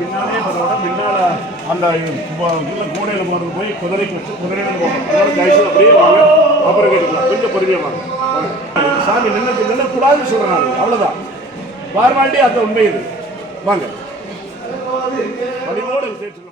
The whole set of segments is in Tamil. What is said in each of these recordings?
பின்னாலே அதோட முன்னால அந்த கூடையில் போகிறது போய் குதிரைக்கு வச்சு குதிரையில் போகணும். அதனால தயவுசெய்து அப்படியே வாங்க, அப்புறம் கேட்டுக்கலாம். கொஞ்சம் பொறுமையாக வாங்க. சாமி நின்று கூடாதுன்னு சொல்கிறாங்க, அவ்வளோதான். பார்வாண்டி அந்த உண்மை இது. வாங்க வழிபோடு சேர்த்து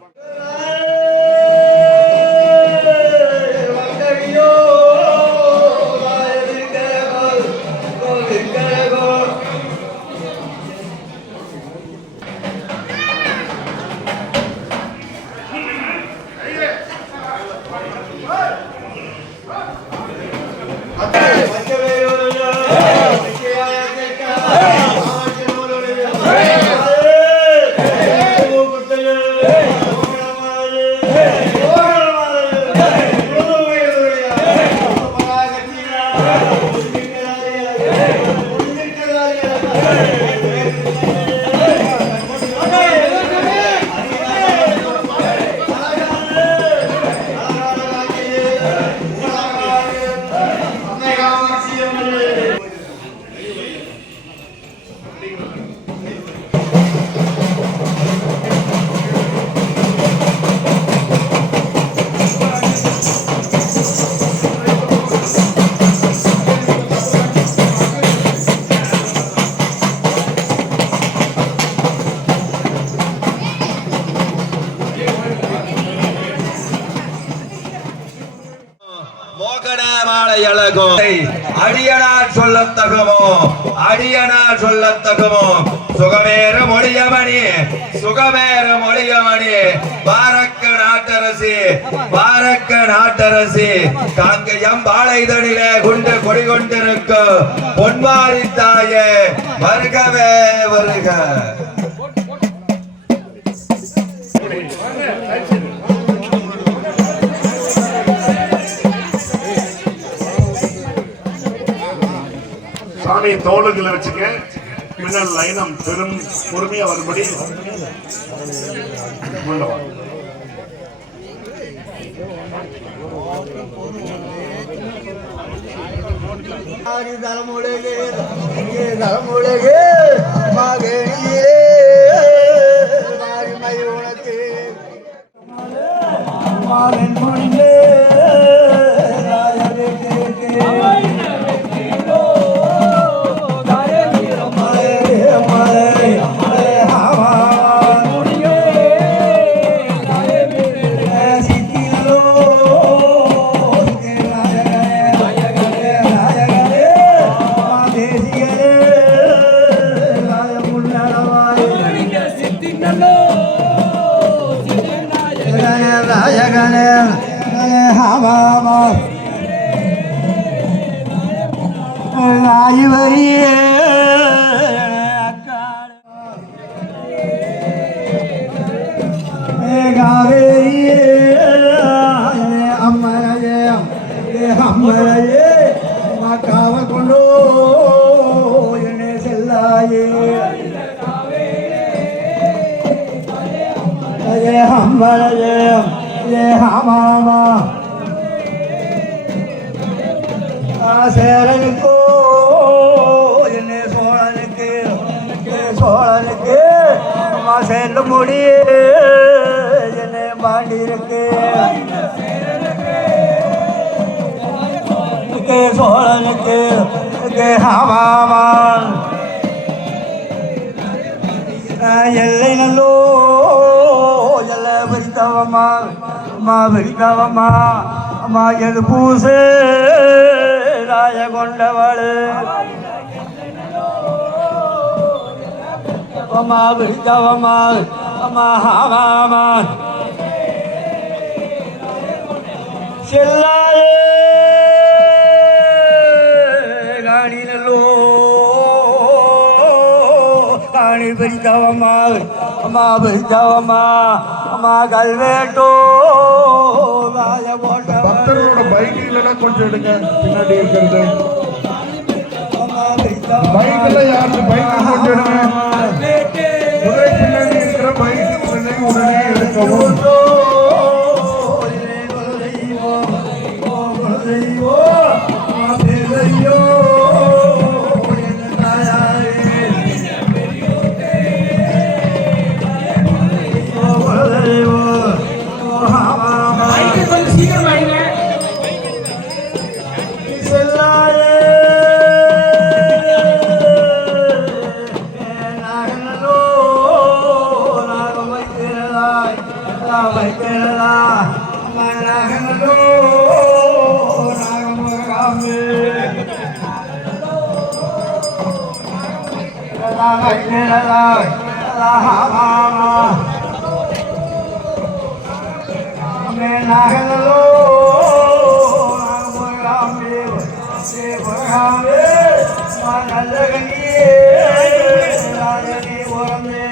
அடியனார் சொல்லத்தகுமோ அடியனார் சொல்லத்தகுமோ சுகமேற மொழியமணி சுகமேற மொழியமணி பாரக்க நாட்டரசி காங்கயம் பாளைதனிலே குண்டு கொடி கொண்டிருக்கு பொன்மாரி தாயே வருகவே வருக. சாமி தோளுகளை வச்சுக்க, மின்னல் லைனம் பெரும் பொறுமையா வரும்படி காவல் கொண்டோ என்ன செல்லாயே சேரனுக்கோ என்ன சோழனுக்கு செல்ல முடியே என்ன பாண்டிருக்கு சோழனுக்கு எல்லை நல்லோ எல்லை விரித்தவம்மா விரித்தவம்மா அம்மா எது பூசு ராய கொண்டவள் அம்மா விரித்தவம்மா அம்மா செல்லாயே கல்வேட்டோ பக்தரோட பைக் இல்லைன்னா கொஞ்சம் எடுங்க, பின்னாடி இருக்கிறது பைக்ல யாரு பைக் கொஞ்சம் எடுங்க, பின்னாடி இருக்கிற பைக் உடனே எடுக்கவும். வைக்கிறதா மன்னகனோ நாகமுருகாமே வைக்கிறதா நாகனோ நாகமுருகாமே முருகாமே நல்லகனியே ராஜனே ஓரமே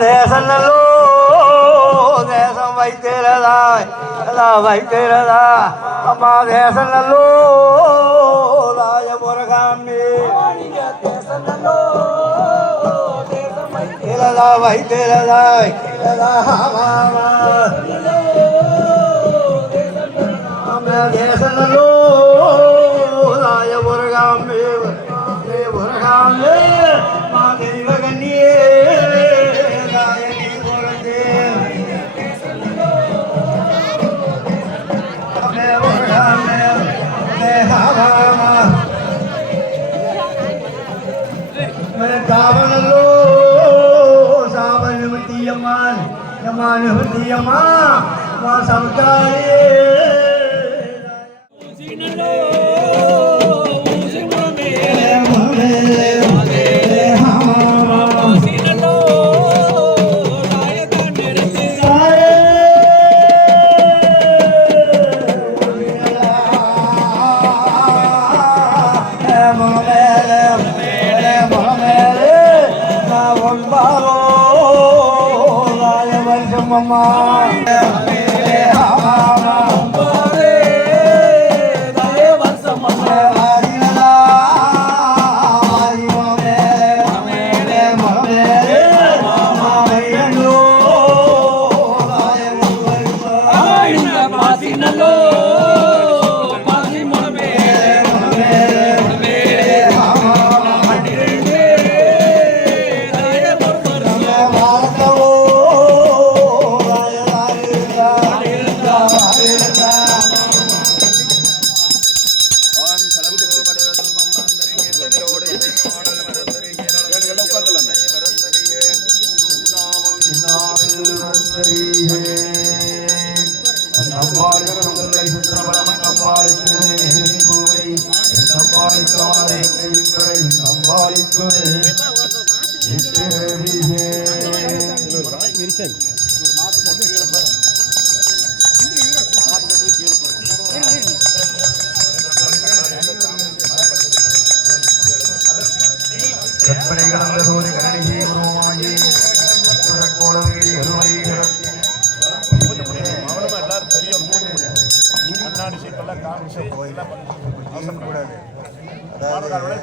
தேசநல்லோ தேசம் வைக்கிறதா அம்மா தேசநல்லோ ராஜ முருகாமி வைக்கிறதா தேசநல்லோ ராஜ முருகாமி முருகாமி மா தெய்வகன்னியே சாவனல்லோ சாவன் நிமித்தியம்மான் யமான் நிமித்தியம்மா மா சம்காரியே Mama,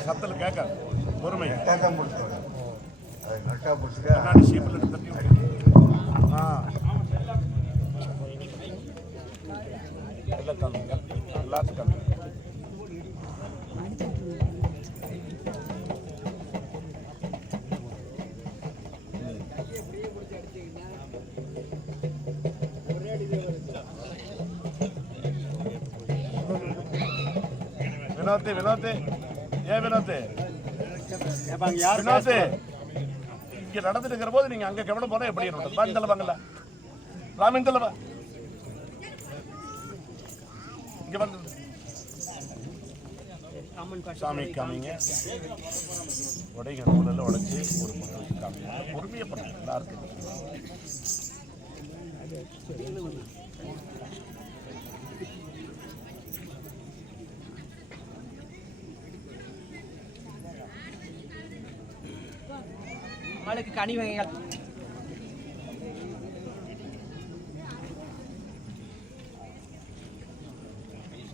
சத்தல் கேட்காது பொறுமை கேட்காம கொடுத்தாங்க அது கரெக்டாக பிடிச்சிக்க கண்ணாடி ஷேப்பில் தட்டி எல்லாம் காமிங்க எல்லாத்துக்கும் காமிங்க வினோத்து ஏன் வினோத்து வினோத்து இங்க நடந்துட்டு இருக்கிற போது நீங்க அங்க கவனம் போனா எப்படி இருக்கும்? வாங்கல வாங்கல ராமேந்திரவா இங்க வந்து சாமி காமிங்க, உடைகள் முதல்ல உடைச்சு ஒரு பொருளுக்கு காமிங்க. பொறுமையை பண்ணுங்க எல்லாருக்கும். ஆளுக்கு கனி வகைகள்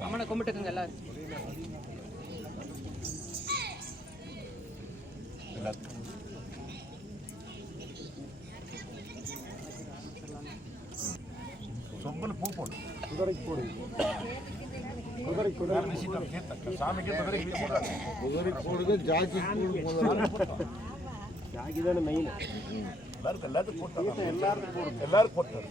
அம்மனை கும்பிட்டுக்குங்க எல்லாரும். சொம்பல் பூ போடு, குதிரைக்கு போடு, சாமிக்கு குதிரைக்கு போடுறாங்க. குதிரைக்கு போடுது, ஜாக்கி ஜாக்கி தானே மெயின். எல்லாத்துக்கும் போட்டாங்க, எல்லாருக்கும் போடுங்க, எல்லாரும் போட்டாங்க.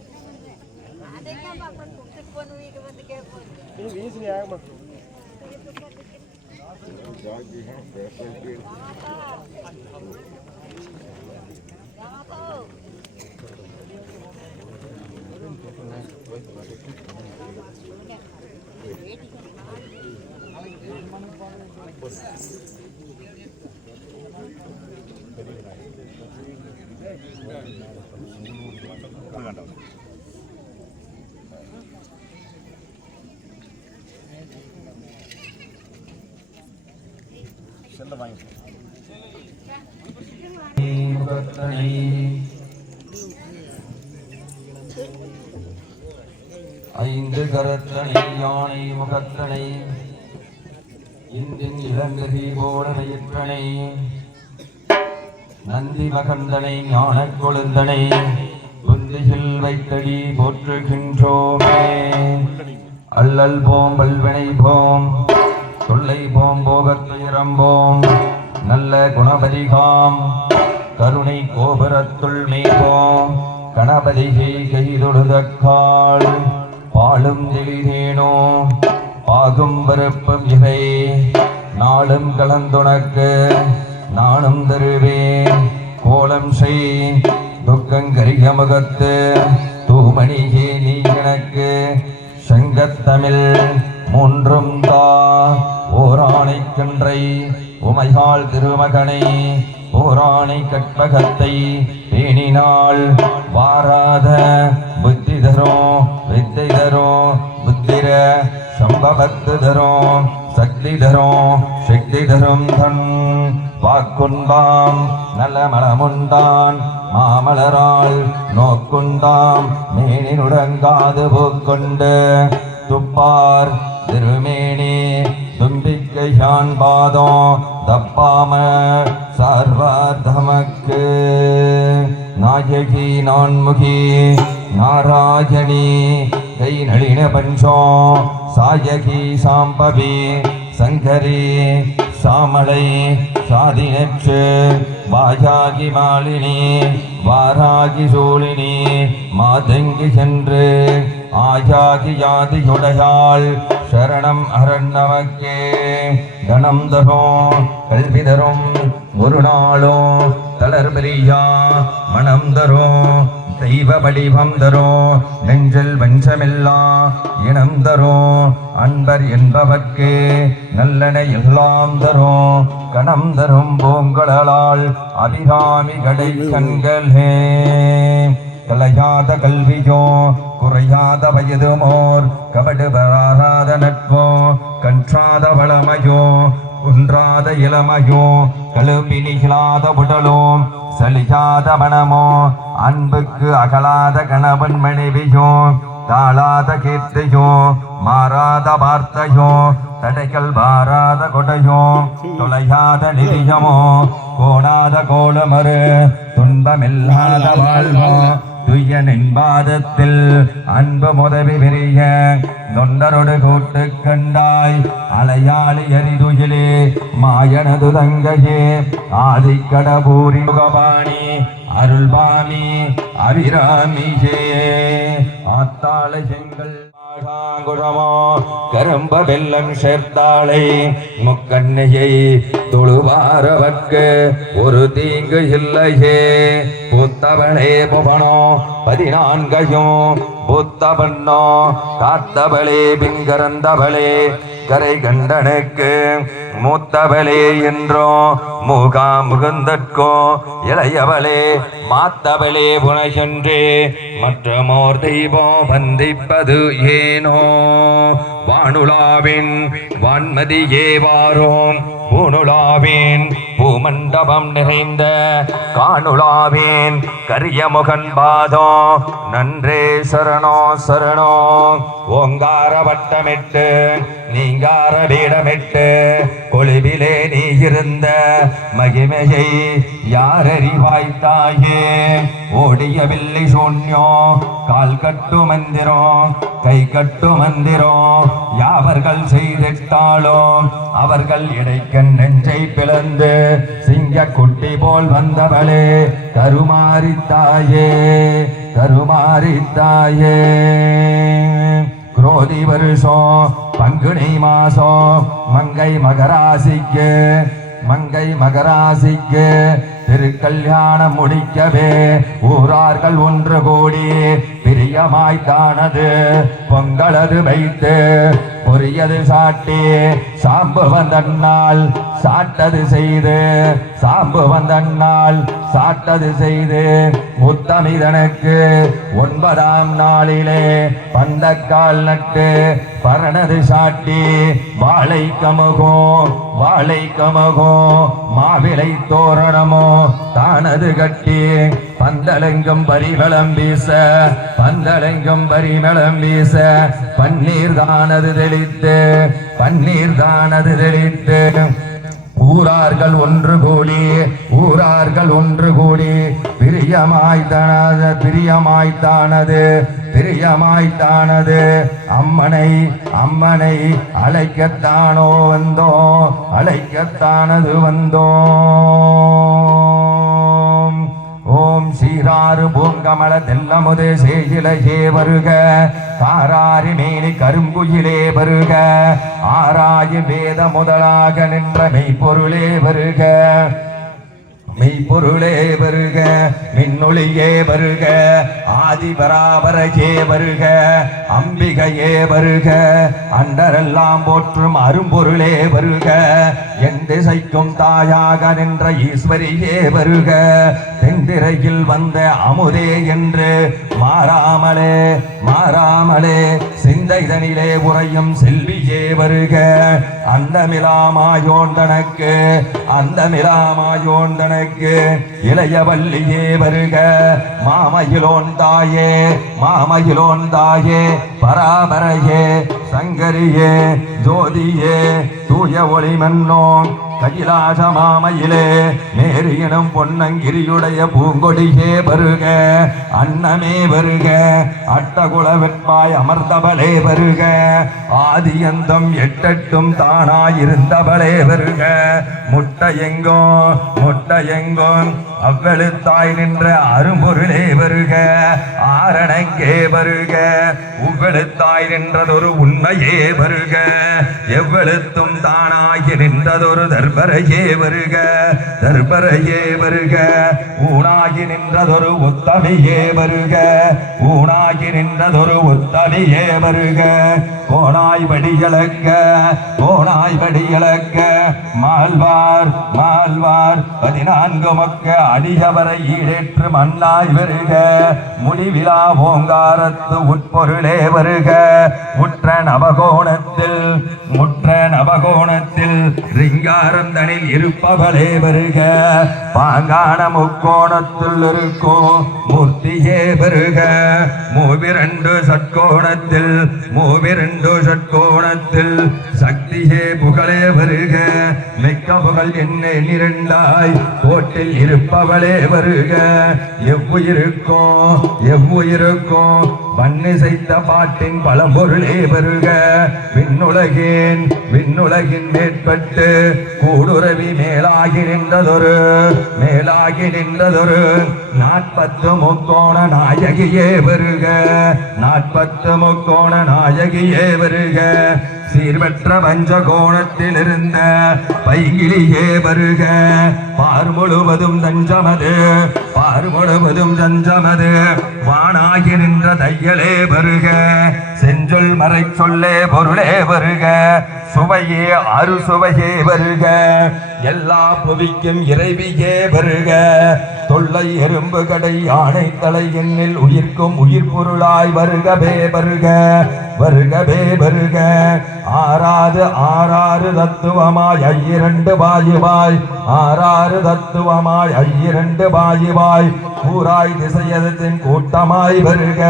செல்ல வாங்கி ஐந்து கரத்தனை யானை முகத்தனை இந்தின் இளங்கதி போடனையிற்றனை நந்தி மகந்தனை ஞானக் கொழுந்தனை புந்தியில் வைத்தடி போற்றுகின்றோமே. அல்லல் போம் பல்வினை போம் தொல்லை போம் போகத்துயரம் போம் நல்ல குணபதிகாம் கருணை கோபுரத்துள் மேய்போம் கணபதிகை கைதொடுதக்கால் பாலும் தெளிதேனோ பாகும் பருப்பும் இவை நாளும் கலந்துணக்கு நானும் தருவேன் கோலம் செய் துக்கங்கரிய முகத்து தூமணிகே நீ எனக்கு செங்கத்தமிழ் மூன்றும் தா ஓராணை கன்றை உமைகால் திருமகனை ஓராணை கற்பகத்தை பேணினால் வாராத புத்தி தரும் வித்தை தரும் புத்திர சம்பவத்து தரும் சக்தி தரும் சக்தி தரும் தன் வாக்குண்டாம் நல்ல மனமுண்டான் மாமலரால் நோக்குண்டாம் மேனினுடங்காது பூக்கொண்டு துப்பார் திருமேனி தும்பிக்கையான் பாதம் தப்பாம சார்வார் தமக்கு நாயகி நான்முகி நாராயணி கை நளின பஞ்சம் சாயகி சாம்பவி சங்கரி சாமளை சாதினற்று வாயாகி மாலினி வாராகி சூழினி மாதங்கி சென்று ஆயாகி யாதியுடையாள் சரணம் அரண் நமக்கே கணம் தரும் கல்வி தரும் ஒரு நாளும் தளர்பிரியா மனம் தரும் தெய்வ வடிவம் தரும் நெஞ்சில் வஞ்சமில்லா இனம் தரும் அன்பர் என்பவர்க்கு நல்லன எல்லாம் தரும் கணம் தரும் பூங்களால் அபிராமி கடை கண்களே கலையாத கல்வியோ குறையாத வயதுமோர் கபடு வராத நட்போ கன்றாத வளமையோ குன்றாத இளமையோ கழுப்பினிகளாத உடலோ சலியாத மனமோ அன்புக்கு அகலாத கணவன் மனைவியோ தாளாத கீர்த்தியோ மாறாத வார்த்தையோ தடைகள் வாராத கொடையோ தொலையாத நிதியமோ கோணாத கோலமறு துன்பமில்லாத வாழ்வோ துய்யனின் பாதத்தில் அன்பு முதவி விரிய தொண்டரொடு கூட்டு கண்டாய் அலையாளி எரிதுயிலே மாயனது தங்கையே ஆதிக்கடபூரி முகபாணி அருள்பாமி அபிராமியே ஆத்தாள செங்கல் குழமோ கரும்ப வெல்லம் சேர்த்தாளை முக்கண்ணையை தொழுவாரவர்க்கு ஒரு தீங்கு இல்லையே புத்தவளே புவனோ 14 புத்தவண்ணோ காத்தவளே பிங்கரந்தவளே கரை கண்டனுக்கு மூத்தவளே என்றோ மூகா முகுந்தற்கோ இளையவளே மாத்தவளே புனசென்றே மற்றமோர் தெய்வம் வந்திப்பது ஏனோ வானுலாவின் வான்மதியே வாரோம் பூனுலாவின் பூமண்டபம் நிறைந்த காணுலாவின் கரியமுகன் பாதம் நன்றே சரணோ சரணோ ஓங்கார வட்டமிட்டு நீங்கார வீடமிட்டு கொழுவிலே நீ இருந்த மகிமையை யாரறிவாய்த்தாயே ஓடிய வில்லை சூன்யோ கால் கட்டு மந்திரம் கை கட்டு மந்திரம் யாவர்கள் செய்திட்டாளோ அவர்கள் இடைக்கண் நெஞ்சை பிளந்து சிங்க குட்டி போல் வந்தவளே கருமாரித்தாயே கருமாரித்தாயே குரோதி வருஷம் பங்குனி மாசம் மங்கை மகராசிக்கு திருக்கல்யாணம் முடிக்கவே ஊரார்கள் ஒன்று கூடி பிரியமாய்த்தானது பொங்கலது வைத்து பொரியது சாட்டி சாம்பு வந்தன்னால் சாட்டது செய்து சாம்பு வந்தன்னால் சாட்டது செய்து உத்தமிதனுக்கு 9ஆம் நாளிலே பந்தக்கால் நட்டு பரணது சாட்டி வாழை கமுகோ மாவிலை தோரணமோ தானது கட்டி பந்தலெங்கும் பரிமளம் வீச பன்னீர் தானது தெளித்து ஊரார்கள் ஒன்று கூடி பிரியமாய்த்தானது அம்மனை அழைக்கத்தானோ வந்தோம் ஓம் சீராறு பூங்கமல தெல்லமுதே சேயிலையே வருக காராரி மேனி கருங்குயிலே வருக ஆராய வேத முதலாக நின்ற மெய்ப்பொருளே வருக மின்னொளியே வருக ஆதிபராபரையே வருக அம்பிகையே வருக அண்டரெல்லாம் போற்றும் அரும்பொருளே வருக என் திசைக்கும் தாயாக நின்ற ஈஸ்வரியே வருக தென்திரையில் வந்த அமுதே என்று மாறாமலே சிந்தைதனிலே உறையும் செல்வியே வருக அந்தமிலாமாயோண்டனக்கு இளையவல்லியே வருக மாமயிலோன் தாயே பராபரையே சங்கரியே ஜோதியே தூய ஒளி மன்னோன் கைலாச மாமையிலே மேரியனும் பொன்னங்கிரியுடைய பூங்கொடியே வருக அன்னமே வருக அட்டகுல வெட்பாய் அமர்ந்தவளே வருக ஆதியந்தம் எட்டெட்டும் தானாயிருந்தவளே வருக முட்டையெங்கும் அவ்வெழுத்தாய் நின்ற அரும்பொருளே வருக ஆரணங்கே வருக உவ்வெழுத்தாய் நின்றதொரு உண்மையே வருக எவ்வெழுத்தும் தானாகி நின்றதொரு தர்பரையே வருக ஊனாகி நின்றதொரு உத்தமியே வருக கோணாய் வடிகளக்க மால்வார் 14 மக்க அடியவரை ஈடேற்று மண்ணாய் வருக முடிவிலா ஓங்காரத்து உட்பொருளே வருக முற்ற நவகோணத்தில் ரிங்காரந்தனில் இருப்பவளே வருக பாங்கான முக்கோணத்தில் இருக்கும் மூர்த்தியே வருக மூவிரண்டு சட்கோணத்தில் சக்தியே புகழே வருக மிக்க மிக்க புகழ் என்ன இரண்டாய் கோட்டில் இருப்பவளே வருக எவ்வுயிருக்கும் பண்ணிசைத்த பாட்டின் பழம்பொருளே வருக விண்ணுலகின் மேற்பட்டு கூடுறவி மேலாகி நின்றதொரு 40 முக்கோண நாயகியே வருக 40 முக்கோண நாயகியே வருக சீர்பெற்ற பஞ்சகோணத்தில் இருந்த பைங்கிலியே வருக பார் முழுவதும் தஞ்சமது வானாகி நின்ற தையலே வருக செஞ்சொல் மறை சொல்லே பொருளே வருக சுவையே அறுசுவையே வருக எல்லா புவிக்கும் இறைவியே வருக தொல்லை எறும்பு கடை யானை தலை எண்ணில் உயிர்க்கும் உயிர் பொருளாய் வருகவே வருக ஆறாறு தத்துவமாய் ஐயிரண்டு வாயுவாய் கூறாய் திசையதத்தின் கூட்டமாய் வருக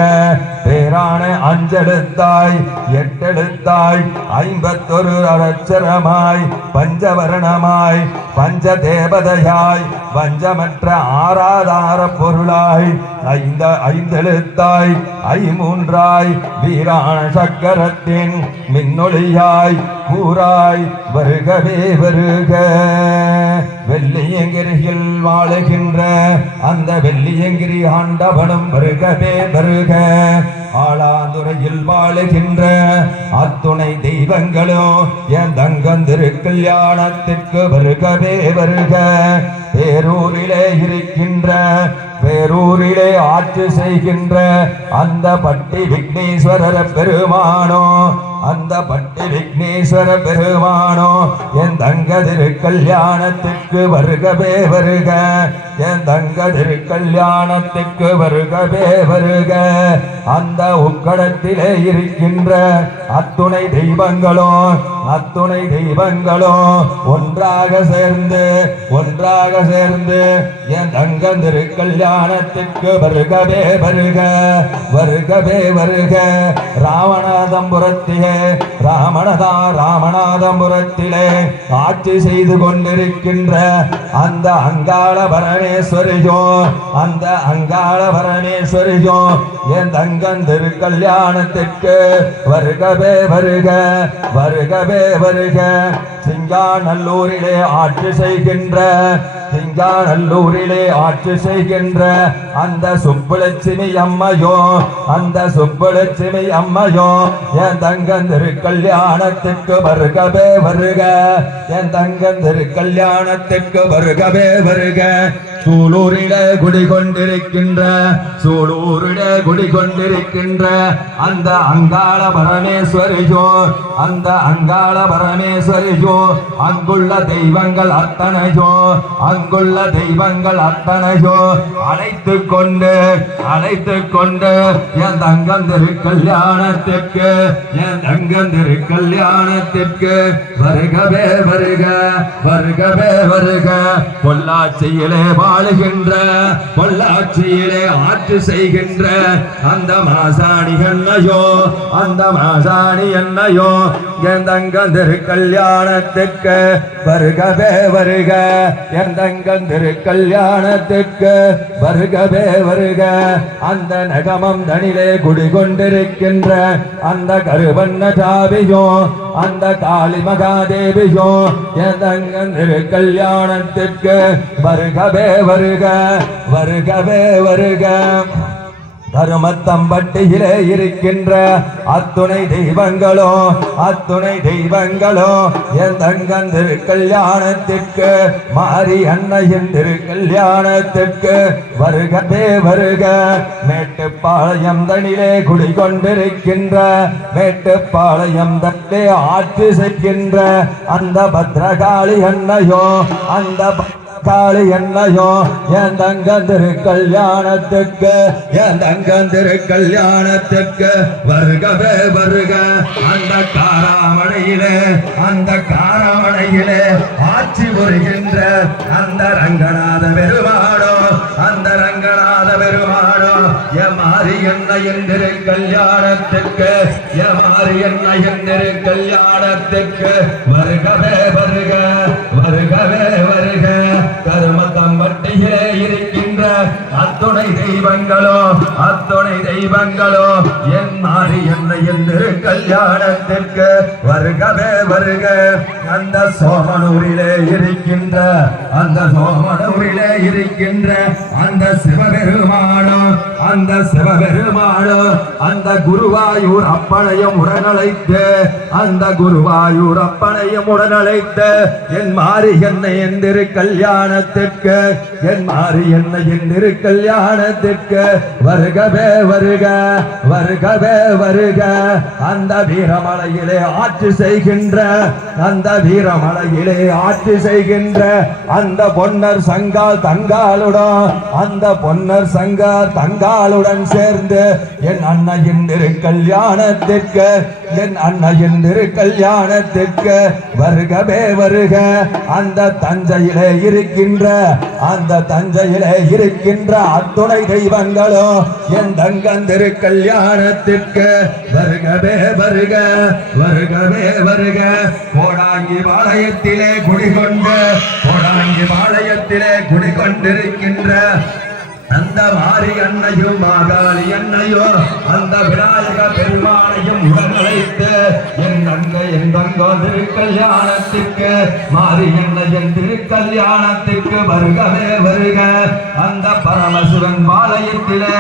பேரான 5 எழுத்தாய் 8 எழுத்தாய் 51 அலட்சரமாய் பஞ்சவரணமாய் பஞ்ச தேவதையாய் பஞ்சமற்ற ஆராதார பொருளாய் 5 எழுத்தாய் 3ஆய் வீரான சக்கரத்தின் மின்னொளியாய் கூறாய் வருகவே வருக வெள்ளியங்கிரியில் வாழுகின்ற அந்த வெள்ளியங்கிரி ஆண்டவனும் வருகவே வருக ஆளாந்துறையில் வாழுகின்ற அத்துணை தெய்வங்களும் என் தங்கந்திரு கல்யாணத்திற்கு வருகவே வருக பேரூரிலே ஆட்சி செய்கின்ற அந்த பட்டி விக்னேஸ்வரர் பெருமானோ என் தங்கதிரு கல்யாணத்திற்கு வருகவே வருக அந்த உக்கடத்திலே இருக்கின்ற அத்துணை தெய்வங்களும் ஒன்றாக சேர்ந்து என் தங்கதிரு கல்யாணத்திற்கு வருகவே வருக ராமநாதபுரத்திலே ஆட்சி செய்து கொண்டிருக்கின்ற அந்த அங்காள பரமேஸ்வரியோ என் தங்கந்திரு கல்யாணத்திற்கு வருகவே வருக சிங்காநல்லூரிலே ஆட்சி செய்கின்ற அந்த சுப்புலட்சுமி அம்மையோ என் தங்கந்திரு கல்யாணத்திற்கு வருகவே வருக சூலூரிலே குடிகொண்டிருக்கின்ற அந்த அங்காள பரமேஸ்வரியோ அங்குள்ள தெய்வங்கள் அத்தனையோ அழைத்துக் கொண்டு என் தங்கந்திரு கல்யாணத்திற்கு வருகவே வருக பொள்ளாச்சியிலே ஆட்சி செய்கின்ற அந்த மாசாணி என்னையோ என் தங்கந்திரு கல்யாணத்திற்கு வருகவே வருக அந்த நகமம் தனிலே குடிகொண்டிருக்கின்ற அந்த கருவண்ண சாவியோ அந்த காளி மகாதேவியோ என் தங்கந்திரு கல்யாணத்திற்கு வருகவே வருக தருமத்தம்பட்டியிலே இருக்கின்ற அத்துணை தெய்வங்களோ என் தங்கந்திரு கல்யாணத்திற்கு மாரி அன்னையின் திருக்கல்யாணத்திற்கு வருகவே வருக மேட்டுப்பாளையம் தனிலே குடிகொண்டிருக்கின்ற ஆட்சி செய்கின்ற அந்த பத்ரகாளி அன்னையோ காளி என்னையோ என் தங்கந்திரு கல்யாணத்திற்கு வருகவே வருக அந்த காராமணையிலே ஆட்சி புரிகின்ற அந்த ரங்கநாத பெருமானோ எமாரி என்னையின் கல்யாணத்திற்கு வருகவே வருக வருகவே வருக. கருமத்தம்பட்டியிலே இருக்கின்ற அத்துணை தெய்வங்களோ என் மாறி என் கல்யாணத்திற்கு வருகவே வருக. அந்த சோமனூரிலே இருக்கின்ற அந்த சிவபெருமானோ அந்த குருவாயூர் அப்பனையும் உடனழைத்து என் மாறி என்னை எந்திரு கல்யாணத்திற்கு வருகவே வருக. அந்த வீரமலையிலே ஆட்சி செய்கின்ற அந்த பொன்னர் தங்காளுடன் சேர்ந்து என் அன்னையின் கல்யாணத்திற்கு வருகவே வருக. அந்த தஞ்சையிலே இருக்கின்ற அத்துணை தெய்வங்களோ என் தங்கந்திரு கல்யாணத்திற்கு வருகவே வருக. கோடாங்கி பாளையத்திலே குடிகொண்டிருக்கின்ற அந்த மாரி அன்னையும் மாகாளி அன்னையோ அந்த விநாயக பெருமானையும் உடனழைத்து என் தங்கோ திருக்கல்யாணத்திற்கு மாரி அன்னையின் திருக்கல்யாணத்திற்கு வருகவே வருக. அந்த பரமசிவன் பாளையத்திலே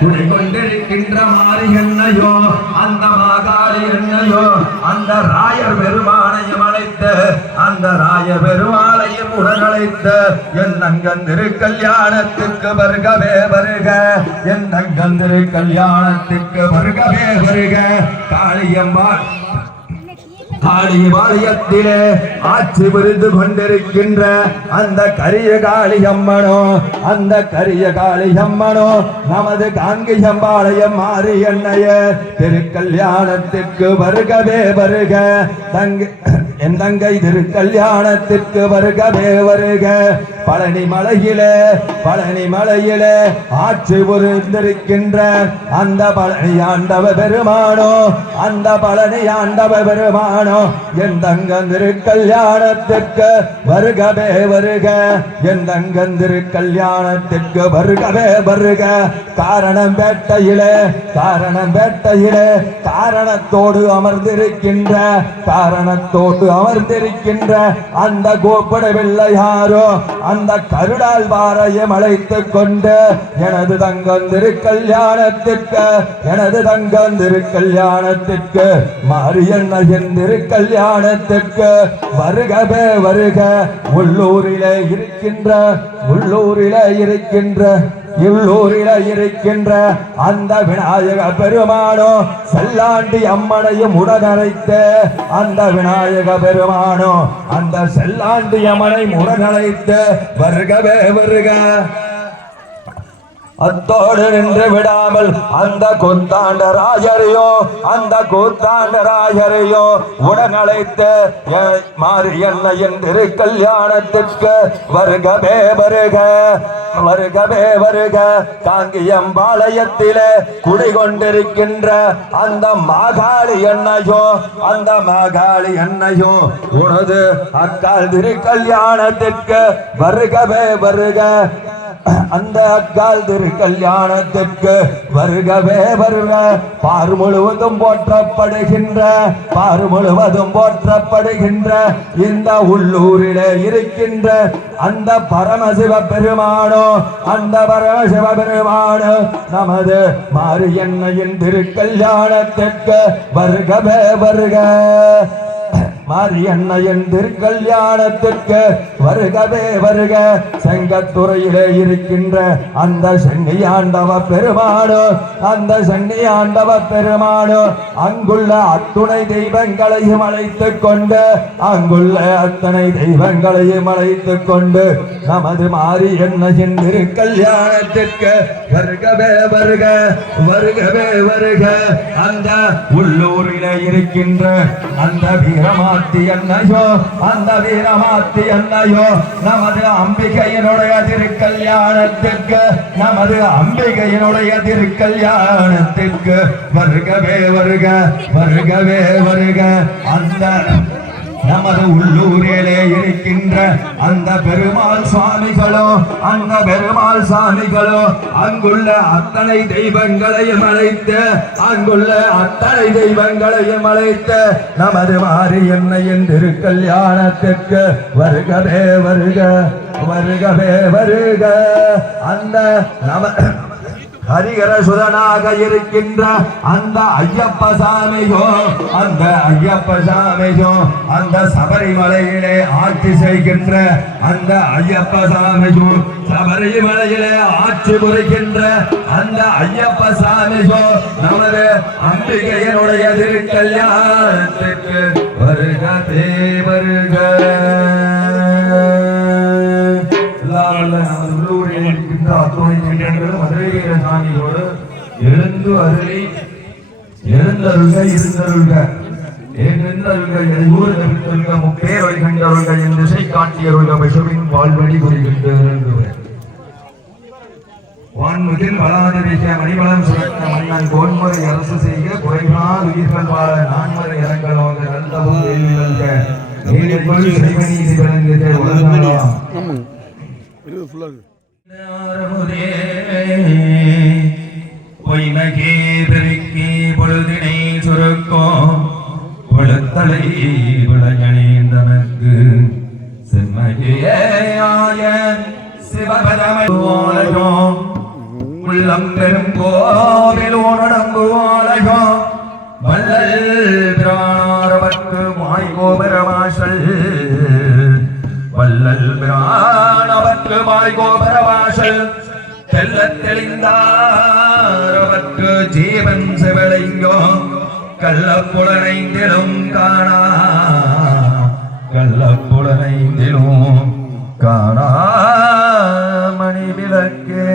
குடிகொண்டிருக்கின்ற மாரி அன்னையோ அந்த மாகாளி அன்னையோ அந்த ராயர் பெருமானையும் அழைத்து உடனழைத்து என் நங்கந்திரு கல்யாணத்திற்கு வருகவே வருக. காளியம்பாளையத்திலே ஆட்சி புரிந்து கொண்டிருக்கின்ற அந்த கரிய காளியம்மனோ நமது காங்கியம்பாளையம் மாறி எண்ணைய திருக்கல்யாணத்திற்கு வருகவே வருக. என் தங்கை திருக்கல்யாணத்திற்கு வருகவே வருக. பழனி மலையிலே ஆட்சி புரிந்திருக்கின்ற அந்த பழனி ஆண்டவ பெருமானோ என் தங்கன் திருக்கல்யாணத்திற்கு வருகவே வருக. என் தங்கன் திருக்கல்யாணத்திற்கு வருகவே வருக. காரணம் பேட்டையிலே காரணத்தோடு அமர்ந்திருக்கின்ற அந்த கோப்படவில்லையாரோ அந்த கருடால் வாரையும் அழைத்துக் கொண்டு எனது தங்கன் திருக்கல்யாணத்திற்கு மாரியண்ணன் திருக்கல்யாணத்திற்கு வருகவே வருக. உள்ளூரிலே இருக்கின்ற அந்த விநாயக பெருமானோ செல்லாண்டி அம்மனையும் உடனழைத்து அந்த செல்லாண்டி அம்மனை உடனழைத்து வருகவே வருக. அத்தோடு நின்று விடாமல் அந்த கூத்தாண்டராயரையோ உடனழைத்து மாரியண்ணன் திருக்கல்யாணத்திற்கு வருகவே வருக. காங்கியம்பாளையத்திலே குடிகொண்டிருக்கின்ற அந்த மாகாளி அன்னையோ உனது அக்கால் திருக்கல்யாணத்திற்கு வருகவே வருக. அந்த அக்கால் திருக்கல்யாணத்திற்கு வருகவே வருக. பார் முழுவதும் போற்றப்படுகின்ற இந்த உள்ளூரிலே இருக்கின்ற அந்த பரமசிவ பெருமானோ நமது மாரியண்ணன் திருக்கல்யாணத்திற்கு வருகவே வருக. மாரியண்ணன் திருக்கல்யாணத்திற்கு வருகவே வருக. செங்கத்துறையிலே இருக்கின்ற அந்த சென்னியாண்டவ பெருமானோ அங்குள்ள அத்துணை தெய்வங்களையும் அழைத்துக் கொண்டு நமது மாரியண்ணன் திருக்கல்யாணத்திற்கு வருகவே வருக. அந்த உள்ளூரிலே இருக்கின்ற அந்த வீரமாத்தி அன்னையோ நமது அம்பிகையினுடைய திருக்கல்யாணத்திற்கு வருகவே வருக. அந்த நமது உள்ளூரிலே இருக்கின்ற அந்த பெருமாள் சுவாமிகளோ அங்குள்ள அத்தனை தெய்வங்களையும் அழைத்து நமது மாரியன்னையின் திருக்கல்யாணத்திற்கு வருகவே வருக அந்த நம ஹரிகர சுதனாக இருக்கின்ற அந்த ஐயப்ப சாமியோ அந்த சபரிமலையிலே ஆட்சி செய்கின்ற அந்த ஐயப்ப சாமியோ சபரிமலையிலே ஆட்சி புரிகின்ற அந்த ஐயப்ப சாமியோ நமது அம்பிகையனுடைய திருக்கல்யாணத்திற்கு வருக எழுந்தருள்க முப்பேரொழி கண்டருள்க என் திசை காட்டியருள்க பசுவின் வாழ்வழி புரிகின்ற வான்முகில் வளாதிரிக்க மணிவளம் சுரக்க மன்னன் கோன்முறை அரசு செய்ய குறைவான உயிர்கள் வாழ நான்மறை இறங்கலோங்க நல்லவும் வேள்விகள்க நீதிக்குள் செய்வநீதி விளங்குக உலகலாம் பொய்மகே பெருக்கி பொழுதினை சுருக்கும் பொழுத்தலை விளையணிந்தனக்கு செம்மகேயாய சிவபரமோலகம் உள்ளம் பெரும் கோவில் ஓனடங்குவோலகம் வள்ளல் பிராணாரவர்க்கு வாய்கோபரவாசல் தெள்ளத் தெளிந்தாரவர்க்கு ஜீவன் செவளைங்கோ கள்ளப்புலனைந்திலும் காணா மணி விளக்கே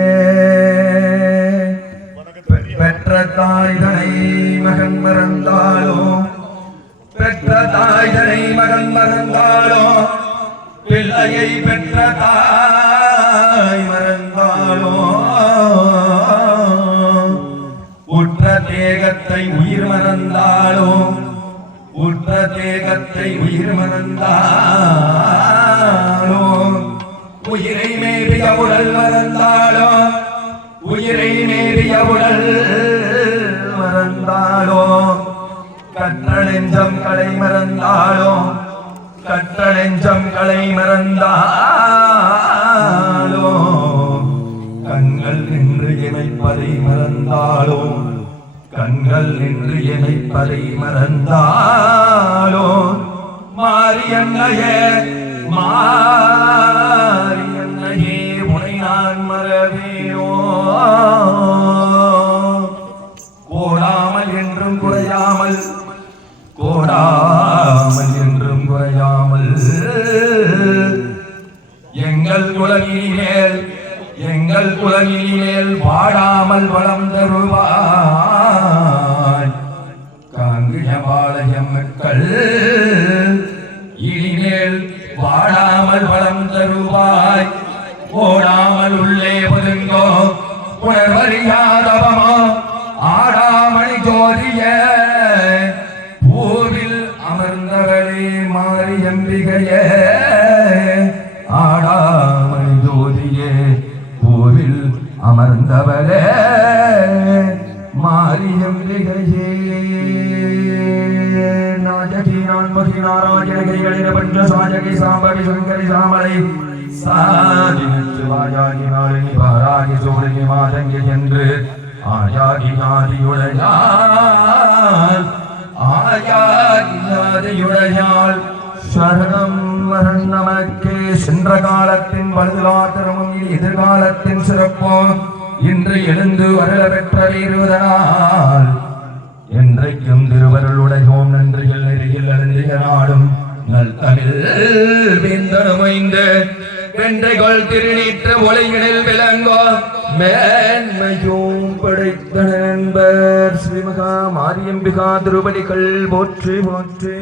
பெற்ற தாய்தனை மகன் மறந்தாலோ பிள்ளையை பெற்ற தாய் மறந்தாலோ உற்ற தேகத்தை உயிர் மறந்தாலோ உயிரை மேறிய உடல் மறந்தாலோ கற்றெஞ்சம் களை மறந்தாலோ கண்கள் நின்று இணைப்பதை மறந்தாலோ மாரியன்னையே உனை நான் மறவேனோ கோடாமல் என்றும் குறையாமல் எங்கள் குலகினிமேல் வாடாமல் வளம் தருவாய் காங்கியபாளையம் மக்கள் இனிமேல் வாடாமல் வளம் தருவாய் ஓடாமல் உள்ளே ஒதுங்கோ புனர்வறியாதவமோ ஆடாமணி ஜோதிய பூவில் அமர்ந்தவளே மாரியம்பிகையே ஆடாமணி ஜோதியே பூவில் அமர்ந்தவளே மாரியம்பிகையே நாஜகி நான்மதி நாராயணகிரிகளின பஞ்சசாஜகி சாம்பவி சங்கரி சாமலை சாதினத்து வாயாகி நாளினி பாராகி சூழகி மாதங்கி என்று ஆயாகி ஆதியுடையாள் சரணம் வரம் நமக்கே. சென்ற காலத்தின் பழுதுலாத்திரமும் எதிர்காலத்தின் சிறப்போ இன்று எழுந்து அருள பெற்ற வீருதனால் என்றைக்கும் திருவருள் உடையோம் நன்றிகள் நெறியில் அருந்திய நாடும் நல் தமிழ் விந்தனுமைந்து வென்றைகள் திருநீற்று ஒளிகளில் விளங்கோ மேன்மையும் படைத்த நண்பர் ஸ்ரீமகா மாரியம்பிகா திருப்படிகள் போற்றி போற்றி.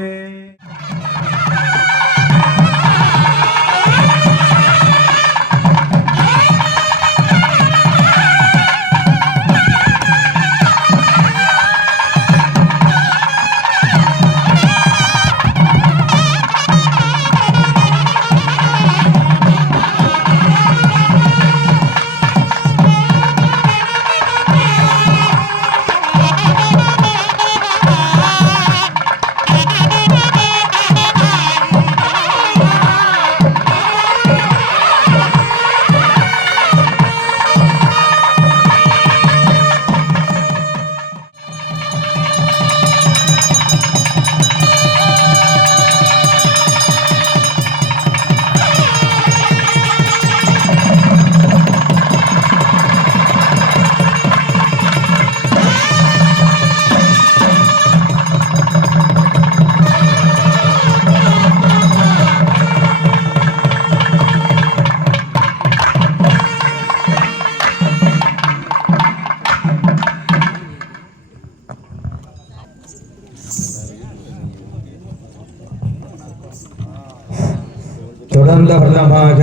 தொடர்ந்த வருடமாக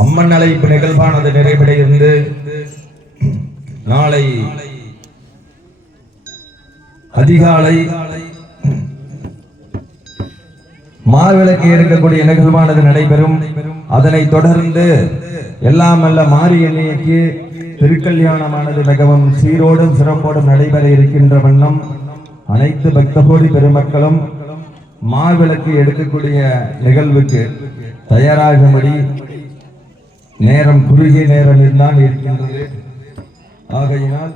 அம்மன் அழைப்பு நிகழ்வானது நிறைவடைந்து நாளை அதிகாலை மாவிளக்கு எடுக்கக்கூடிய நிகழ்வானது நடைபெறும். அதனைத் தொடர்ந்து எல்லாம் அல்ல மாரியன்னைக்கு திருக்கல்யாணமானது மிகவும் சீரோடும் சிறப்போடும் நடைபெற இருக்கின்ற வண்ணம் அனைத்து பக்தகோடி பெருமக்களும் மாவிளக்கு எடுக்கக்கூடிய நிகழ்வுக்கு தயாராகும்படி நேரம் குறுகிய நேரம் தான் இருக்கின்றது. ஆகையினால்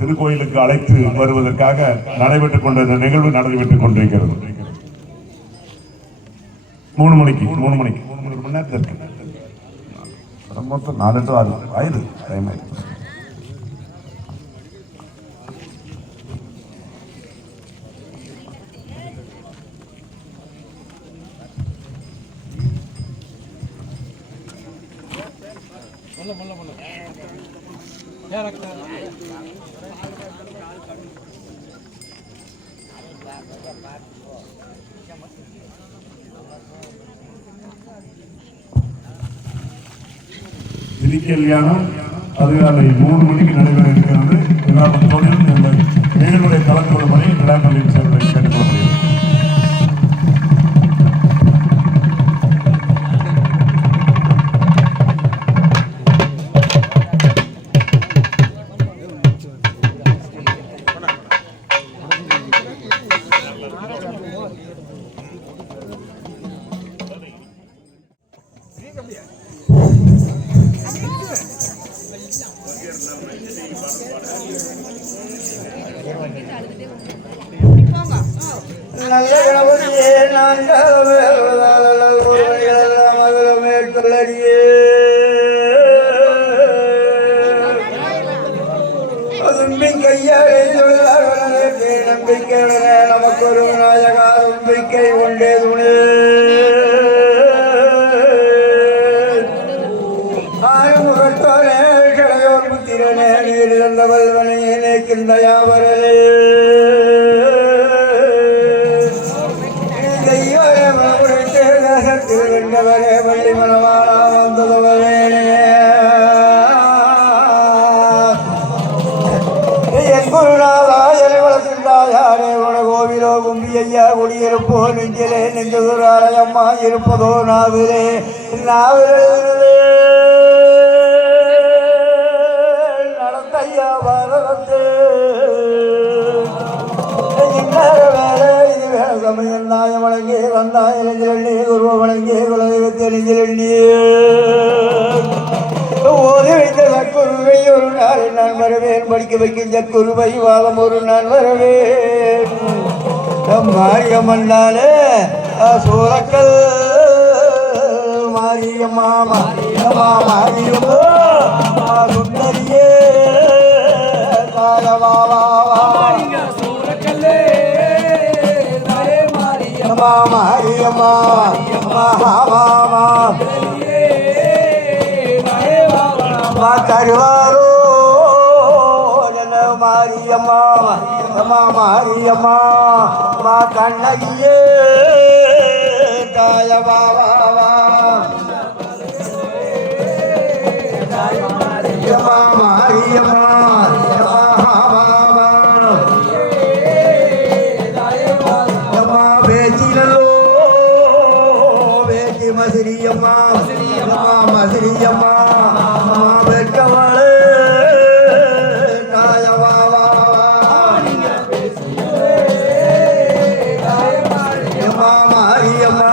திருக்கோயிலுக்கு அழைத்து வருவதற்காக நடைபெற்றுக் கொண்ட நிகழ்வு நடைபெற்றுக் கொண்டிருக்கிறது. 3 மணிக்கு 3 மணி நேரத்தில் இருக்கு. மொத்தம் 4 to 6 ஆயுது டைம் ஆயிடுச்சு. திருக்கல்யாணம் அதிகாலை 3 மணிக்கு நடைபெற இருக்கிறது. எல்லா பக்தோடையும் நிகழ்வுடைய கலந்து கொள்ளும்படி விழாக்களின் சேர்வை கேட்டுக்கொள்கிறேன். நல்ல கணபதியே நான் மேற்கொள்ளடியே அதும்பின் கையாளை நம்பிக்கை நமக்கு ஒரு நாயகா நம்பிக்கை கொண்டே துணே ஆறுமுகத்தோனே கடையோர் புத்திரனே நீர் தந்த வல்வனை நினைக்கின்ற யாவரலே வென்றவரே வள்ளி மனவாளா வந்ததவரே என் குருநாதா எனை வளர்க்கின்றாயாரே உன கோவிலோ கும்பி ஐயா குடியிருப்போ நெஞ்சிலே நெஞ்சுகுராலயம்மா இருப்பதோ நாவிலே நாவிலே நடத்தையா பாரதத்தே சமயந்தாய வழங்கே வந்தாய நெஞ்சிலண்ணே குருவ வழங்கே குலதெய்வத்தை நெஞ்சிலண்ணே ஓதி வைத்த சக்குருவை ஒரு நாள் நான் வரவேன் படிக்க வைக்கும் சக்குருவை வாதம் ஒரு நாள் வரவேன் மாரியம்மன்னாலே சூரக்கல் மாரியம்மா மாரியம்மா மாரியம்மா சுந்தரியே தாயவாவா மாரியம்மா கருவாரோ மாரியம்மா மாரியம்மா மா கண்ணகியே தாயவாவா மாரியம்மா மசிரியம்மா மசிரியம்மா வெட்கவளே தாயவாவா மாரியம்மா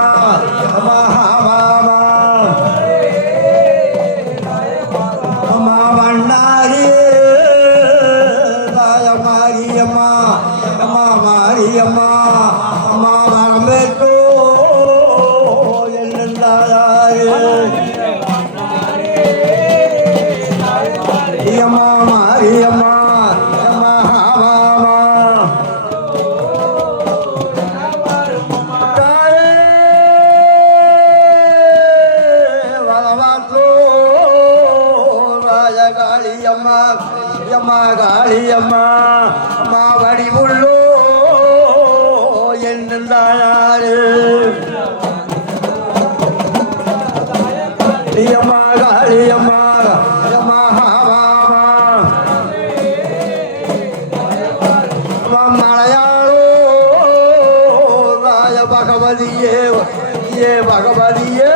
அம்மா வண்ணாரியே தாய மாரியம்மா அம்மா மாரியம்மா அம்மா வரம்பேற்கோ மாரியம்மா காளியம்மா அம்மா காளியம்மா அம்மா வடிவுள்ளோ என்னந்தாயாரு லியம்மா காளியம்மா யம்மா மலையாளோ ராய பகவதியே ஏ பகவதியே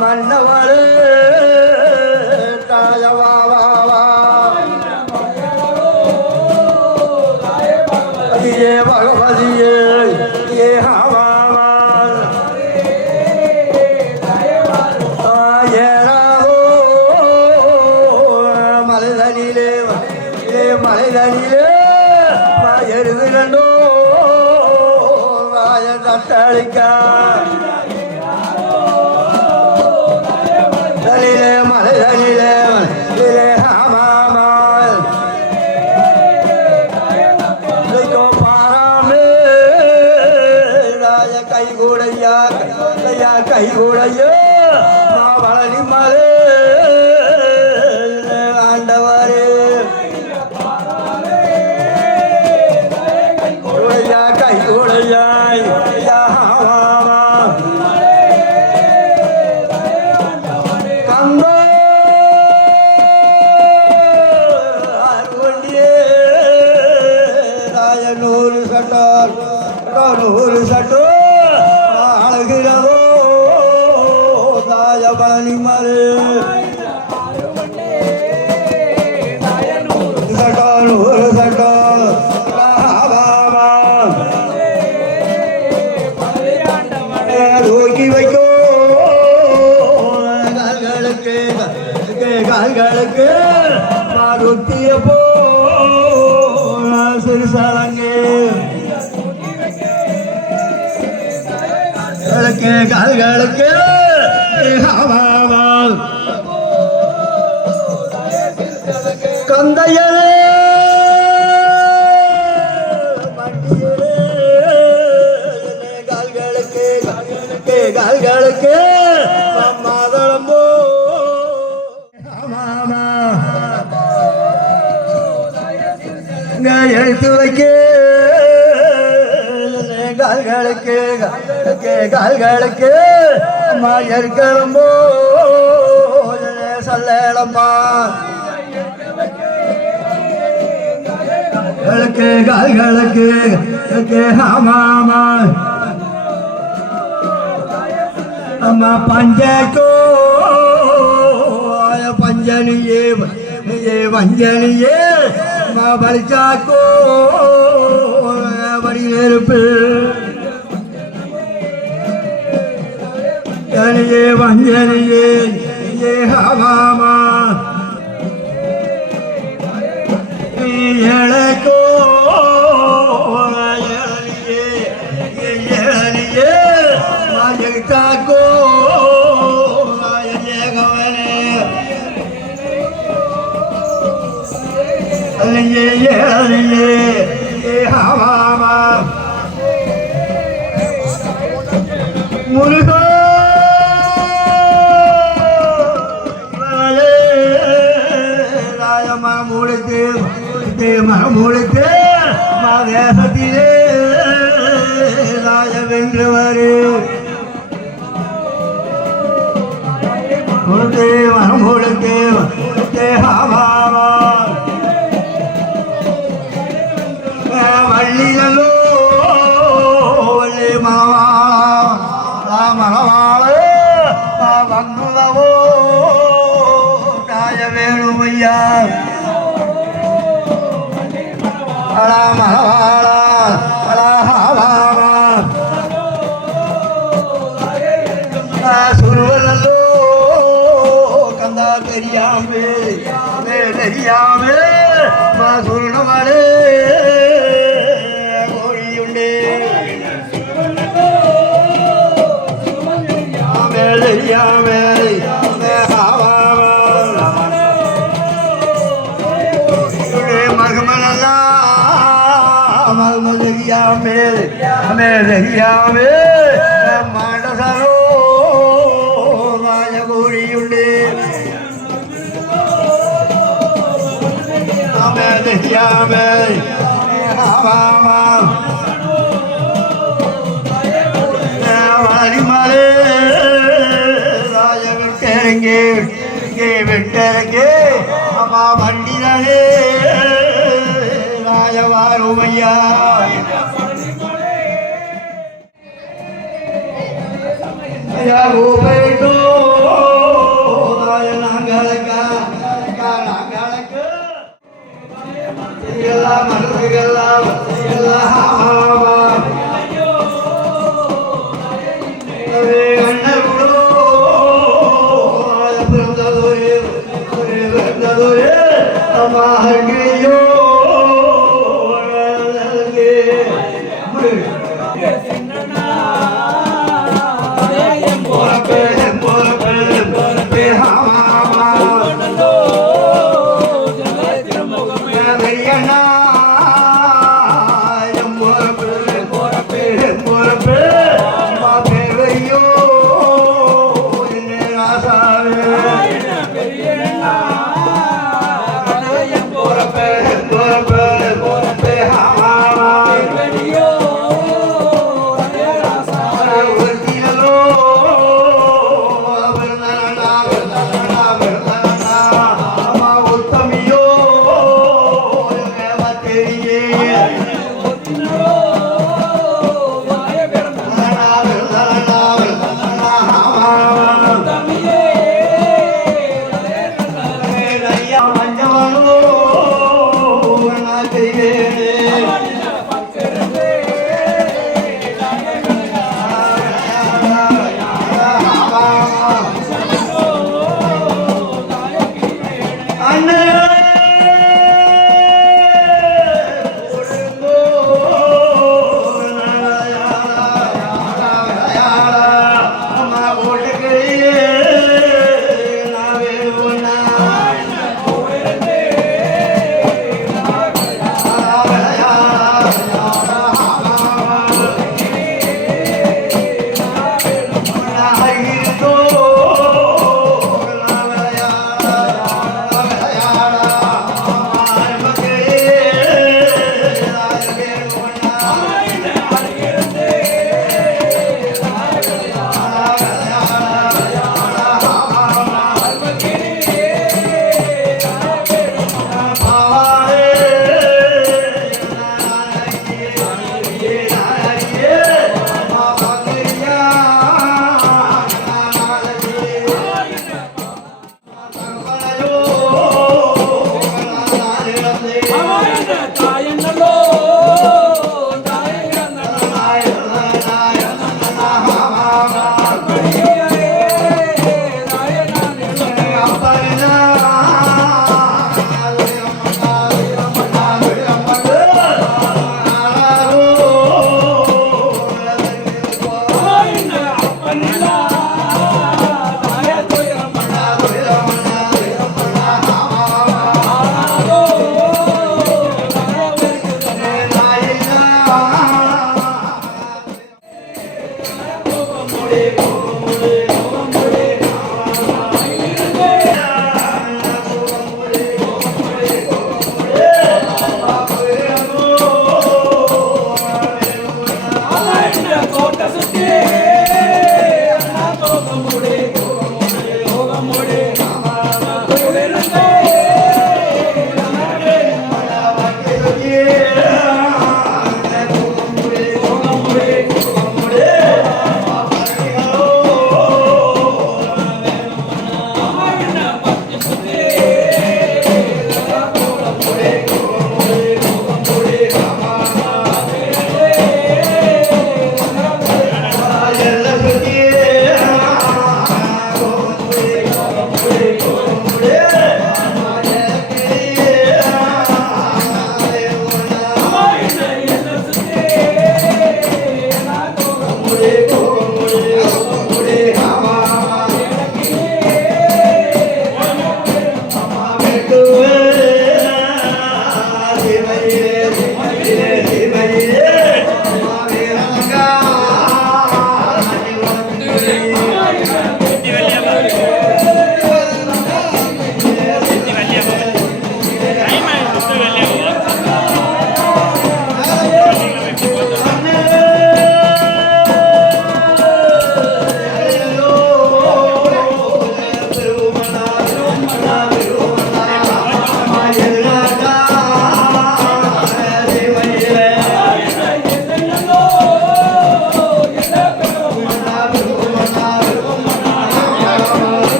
மன்னவளே தாயவா ये भगवती ये हवा ये राधो मलधनीले ये मलधनीले मायरुदंडो राय दत्तलिका धनीले मलधनीले ये हवा கை கூடையோ பழனி மலை ஆண்டவரே கூடையா கை கூடையாய் கந்தோ கொண்டியே ராய 100 சட்டார் 100 சட்டோ அழகிறதோ பழனி மலை சட்டால் ஒரு சட்டால் தூக்கி வைக்கோ கால்களுக்கு மாருத்திய போ சிறுசாலங்கே கால்களுக்கு கந்தையரே கால்களுக்கு மாதளம்போ எடுத்து வைக்க கால்களுக்கு மாயற்களம்போ சல்லடம்மா கால்களுக்கு ஆமாமா அம்மா பஞ்சக்கோ பஞ்சனியே வஞ்சனியே மா பலிச்சாக்கோ படி நெருப்பு ஜனியே வஞ்சனியே ये हवामा को ये माजगता को ये हवामा मुर्गा மகமுழுத்து தேசத்திலே ராஜ வென்றவரு மகமுழுத்து தேகாமா வள்ளிகளோ வள்ளி மகவாள வந்துதவோ ராஜ வேணுமையா சுருவலோ கந்தா தெரியாமே சுருணமடே கோழியுண்டே தெரியாமே மேலறியாமே மாடசரோ ராஜகோழியுண்டே மேலறியாமே வழிமலே ராஜவிட்டே பேருக்கு அம்மா வண்டிதானே ராஜவாருமையா ஐயா கோபேட்டோ நாங்களக்கா நாங்களக்கு எல்லாம் மனசுகள்லாம் அம்மாஹியோ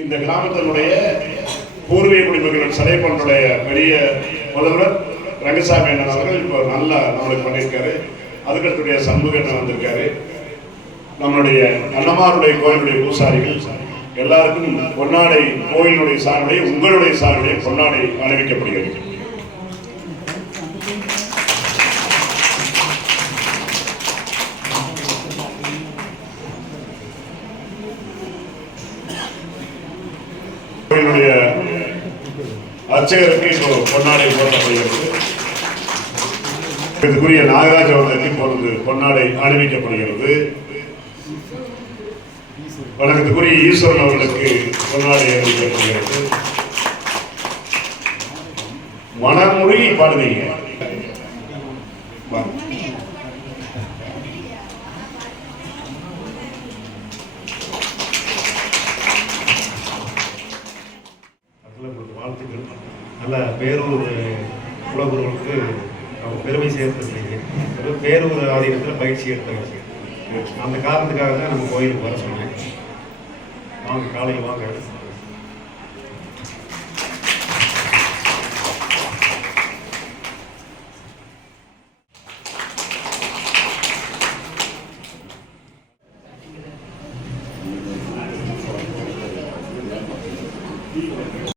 இந்த கிராமத்தினுடைய பூர்வீக குடிமக்கள் சடைப்பனுடைய பெரிய முதல்வர் ரங்கசாமி அண்ணன் அவர்கள் இப்போ நல்லா நம்மளுக்கு பண்ணியிருக்காரு. அதுக்கடுத்துடைய சண்முகண்ணன் வந்திருக்காரு. நம்மளுடைய அண்ணமாருடைய கோயிலுடைய பூசாரிகள் எல்லாருக்கும் பொன்னாடை கோயிலுடைய சார்பை உங்களுடைய சார்பை பொன்னாடை அணிவிக்கப்படுகிறது. கோயிலுடைய அர்ச்சகருக்கு இப்போ பொன்னாடை போடப்படுகிறது. இதுக்குரிய நாகராஜ் அவர்களுக்கு இப்பொழுது பொன்னாடை அணிவிக்கப்படுகிறது. வணக்கத்துக்குரிய ஈஸ்வரன் அவர்களுக்கு பொன்னாடை அணிவிக்கப்படுகிறது. மனமுருகி பாடுவீங்க. வாழ்த்துக்கள். நல்ல பேரூர் குலகுருவுக்கு பெருமை சேர்த்துருக்கீங்க. பேரூர் ஆதீனத்தில் பயிற்சி எடுத்தவங்க. அந்த காரணத்துக்காக தான் நம்ம கோயிலுக்கு வர சொன்னேன். வாங்க, காலையில் வாங்க.